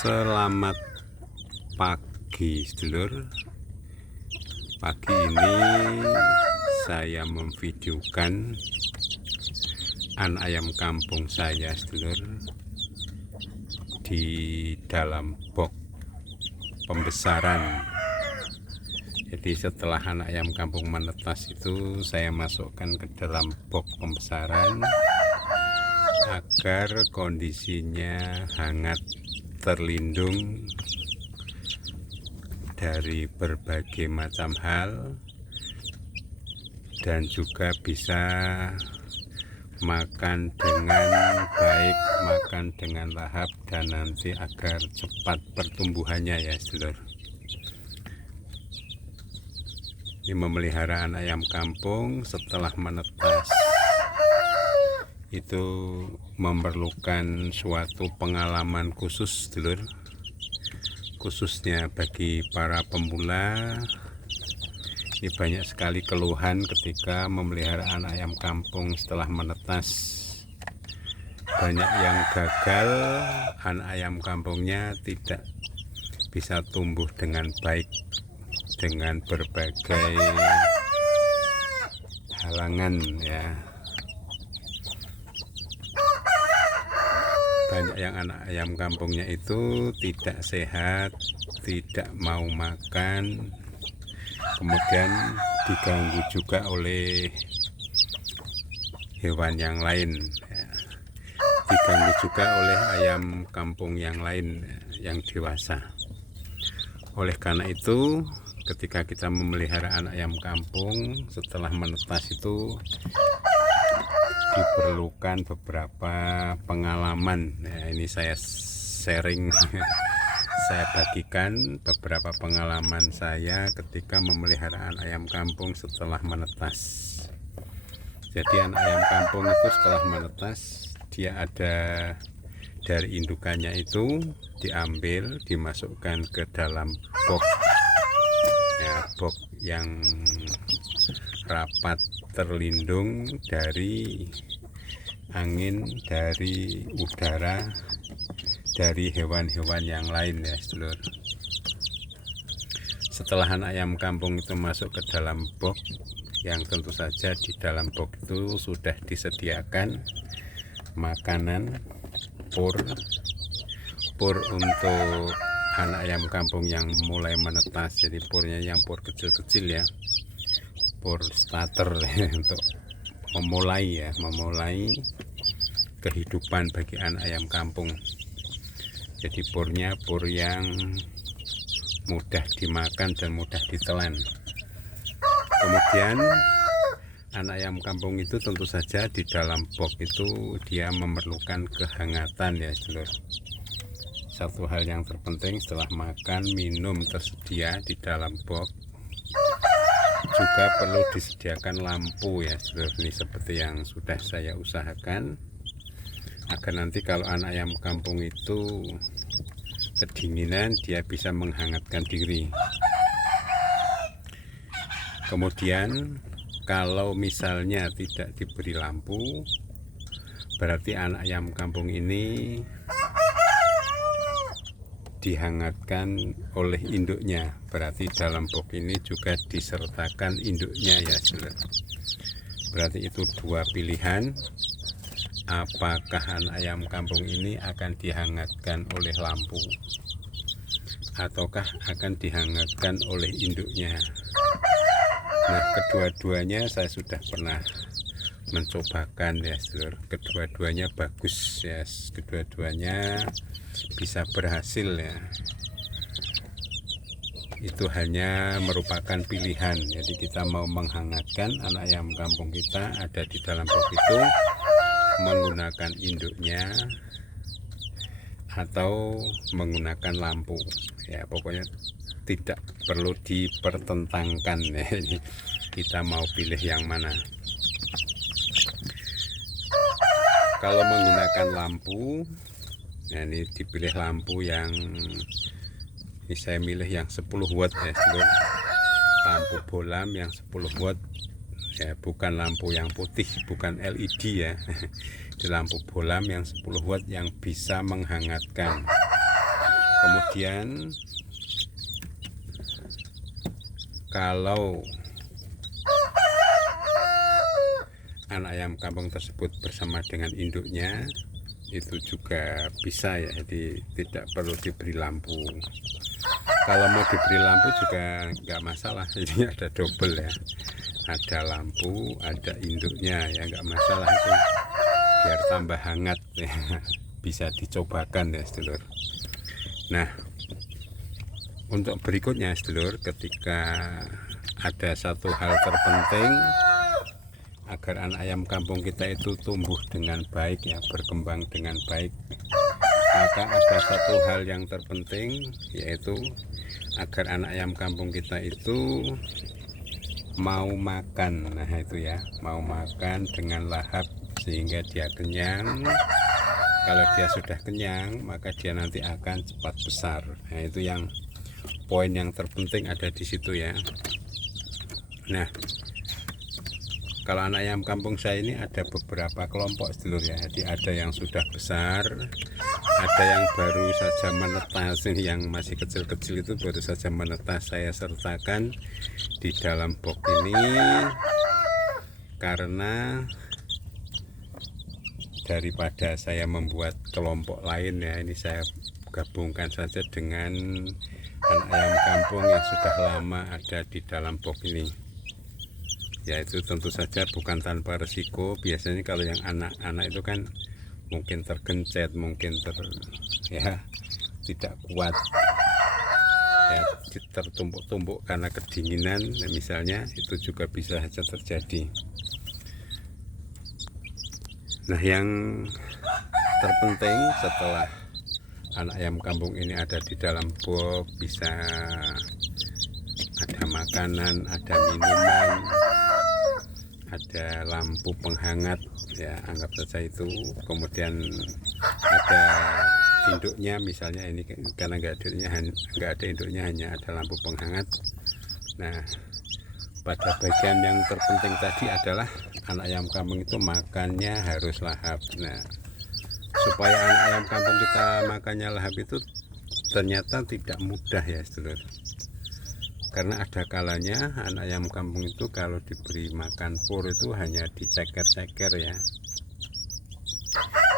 Selamat pagi sedulur. Pagi ini saya memvideokan anak ayam kampung saya sedulur di dalam box pembesaran. Jadi setelah anak ayam kampung menetas itu saya masukkan ke dalam box pembesaran agar kondisinya hangat, terlindung dari berbagai macam hal, dan juga bisa makan dengan baik, makan dengan lahap, dan nanti agar cepat pertumbuhannya ya sedulur. Ini memelihara anak ayam kampung setelah menetas itu memerlukan suatu pengalaman khusus sedulur, khususnya bagi para pemula. Ini banyak sekali keluhan ketika memelihara anak ayam kampung setelah menetas. Banyak yang gagal, anak ayam kampungnya tidak bisa tumbuh dengan baik dengan berbagai halangan ya. Banyak yang anak ayam kampungnya itu tidak sehat, tidak mau makan, kemudian diganggu juga oleh hewan yang lain ya. Diganggu juga oleh ayam kampung yang lain ya, yang dewasa. Oleh karena itu ketika kita memelihara anak ayam kampung setelah menetas itu diperlukan beberapa pengalaman ya. Ini saya sharing saya bagikan beberapa pengalaman saya ketika memelihara anak ayam kampung setelah menetas. Jadi anak ayam kampung itu setelah menetas dia ada dari indukannya itu diambil, dimasukkan ke dalam box ya, box yang rapat, terlindung dari angin, dari udara, dari hewan-hewan yang lain ya sedulur. Setelah anak ayam kampung itu masuk ke dalam box, yang tentu saja di dalam box itu sudah disediakan makanan, pur untuk anak ayam kampung yang mulai menetas. Jadi purnya yang pur kecil-kecil ya, pur starter untuk memulai kehidupan bagi anak ayam kampung. Jadi purnya pur yang mudah dimakan dan mudah ditelan. Kemudian anak ayam kampung itu tentu saja di dalam box itu dia memerlukan kehangatan ya sedulur. Satu hal yang terpenting setelah makan, minum tersedia di dalam box. Juga perlu disediakan lampu ya sedulur. Ini seperti yang sudah saya usahakan agar nanti kalau anak ayam kampung itu kedinginan dia bisa menghangatkan diri. Kemudian kalau misalnya tidak diberi lampu, berarti anak ayam kampung ini dihangatkan oleh induknya. Berarti dalam box ini juga disertakan induknya ya sedulur. Berarti itu dua pilihan. Apakah anak ayam kampung ini akan dihangatkan oleh lampu ataukah akan dihangatkan oleh induknya? Nah, kedua-duanya saya sudah pernah mencobakan ya sedulur. Kedua-duanya bagus ya, kedua-duanya bisa berhasil ya. Itu hanya merupakan pilihan. Jadi kita mau menghangatkan anak ayam kampung kita ada di dalam box itu menggunakan induknya atau menggunakan lampu ya, pokoknya tidak perlu dipertentangkan ya. Kita mau pilih yang mana. Kalau menggunakan lampu nah, ini dipilih lampu yang ini saya milih yang 10 watt ya sedulur. Lampu bolam yang 10 watt ya, bukan lampu yang putih, bukan LED ya. Di lampu bolam yang 10 watt yang bisa menghangatkan. Kemudian kalau anak ayam kampung tersebut bersama dengan induknya itu juga bisa ya, jadi tidak perlu diberi lampu. Kalau mau diberi lampu juga nggak masalah, jadi ada double ya, ada lampu, ada induknya ya, nggak masalah itu, biar tambah hangat ya. Bisa dicobakan ya sedulur. Nah, untuk berikutnya sedulur, ketika ada satu hal terpenting agar anak ayam kampung kita itu tumbuh dengan baik ya, berkembang dengan baik, maka ada satu hal yang terpenting, yaitu agar anak ayam kampung kita itu mau makan. Nah itu ya, mau makan dengan lahap sehingga dia kenyang. Kalau dia sudah kenyang, maka dia nanti akan cepat besar. Nah itu yang poin yang terpenting ada di situ ya. Nah, kalau anak ayam kampung saya ini ada beberapa kelompok sedulur ya. Jadi ada yang sudah besar, ada yang baru saja menetas. Yang masih kecil-kecil itu baru saja menetas saya sertakan di dalam box ini, karena daripada saya membuat kelompok lain ya, ini saya gabungkan saja dengan anak ayam kampung yang sudah lama ada di dalam box ini. Yaitu tentu saja bukan tanpa resiko. Biasanya kalau yang anak-anak itu kan mungkin tergencet, mungkin tidak kuat ya, tertumpuk-tumpuk karena kedinginan. Nah, misalnya itu juga bisa saja terjadi. Nah, yang terpenting setelah anak ayam kampung ini ada di dalam box, bisa ada makanan, ada minuman, ada lampu penghangat ya, anggap saja itu. Kemudian ada induknya, misalnya ini karena nggak ada induknya, hanya ada lampu penghangat. Nah, pada bagian yang terpenting tadi adalah anak ayam kampung itu makannya harus lahap. Nah, supaya anak ayam kampung kita makannya lahap itu ternyata tidak mudah ya sedulur. Karena ada kalanya anak ayam kampung itu kalau diberi makan pur itu hanya diceker-ceker ya,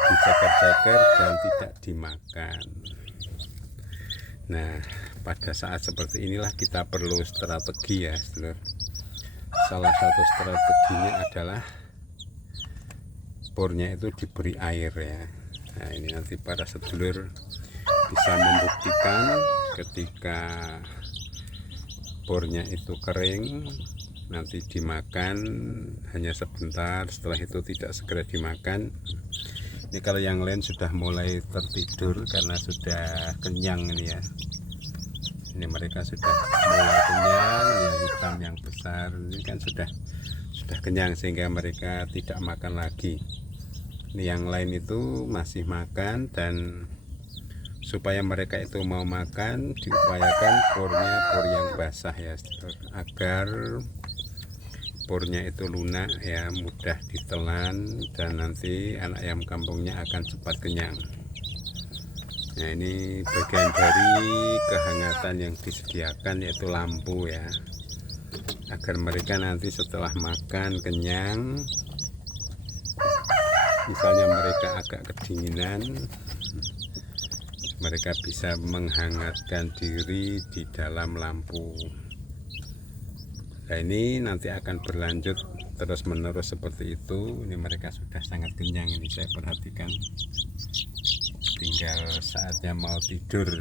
diceker-ceker dan tidak dimakan. Nah, pada saat seperti inilah kita perlu strategi ya sedulur. Salah satu strateginya adalah purnya itu diberi air ya. Nah, ini nanti para sedulur bisa membuktikan ketika purnya itu kering, nanti dimakan hanya sebentar, setelah itu tidak segera dimakan. Ini kalau yang lain sudah mulai tertidur karena sudah kenyang ini ya. Ini mereka sudah mulai kenyang, yang hitam yang besar ini kan sudah kenyang sehingga mereka tidak makan lagi. Ini yang lain itu masih makan, dan supaya mereka itu mau makan diupayakan purnya pur yang basah ya, agar purnya itu lunak ya, mudah ditelan, dan nanti anak ayam kampungnya akan cepat kenyang. Nah, ini bagian dari kehangatan yang disediakan, yaitu lampu ya, agar mereka nanti setelah makan kenyang, misalnya mereka agak kedinginan, mereka bisa menghangatkan diri di dalam lampu. Nah, ini nanti akan berlanjut terus menerus seperti itu. Ini mereka sudah sangat kenyang, ini saya perhatikan, tinggal saatnya mau tidur.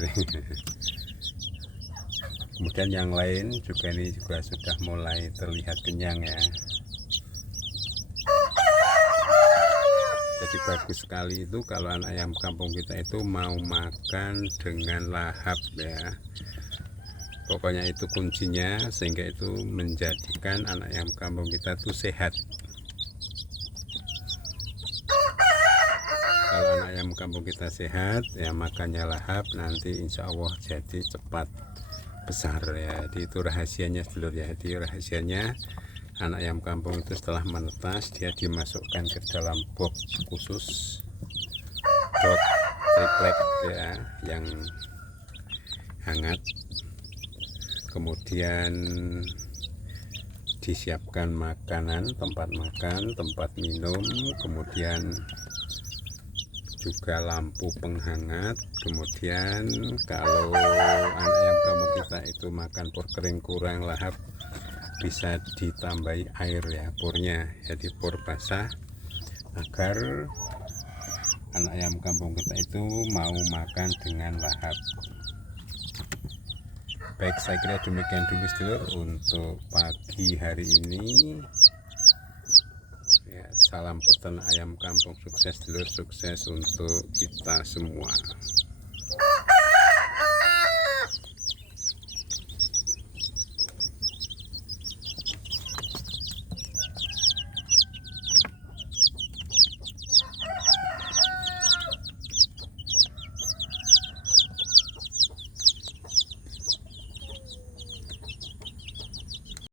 Kemudian yang lain juga ini juga sudah mulai terlihat kenyang ya. Jadi bagus sekali itu kalau anak ayam kampung kita itu mau makan dengan lahap ya. Pokoknya itu kuncinya, sehingga itu menjadikan anak ayam kampung kita itu sehat. Kalau anak ayam kampung kita sehat ya, makannya lahap, nanti insya Allah jadi cepat besar ya. Jadi itu rahasianya sedulur ya. Jadi rahasianya Anak ayam kampung itu setelah menetas dia dimasukkan ke dalam box khusus box triplek ya, yang hangat. Kemudian disiapkan makanan, tempat makan, tempat minum, kemudian juga lampu penghangat. Kemudian kalau anak ayam kampung kita itu makan pur kering kurang lahap, bisa ditambahi air ya, purnya jadi pur basah, agar anak ayam kampung kita itu mau makan dengan lahap. Baik, saya kira demikian dulu sedulur untuk pagi hari ini ya. Salam peternak ayam kampung, sukses sedulur, sukses untuk kita semua.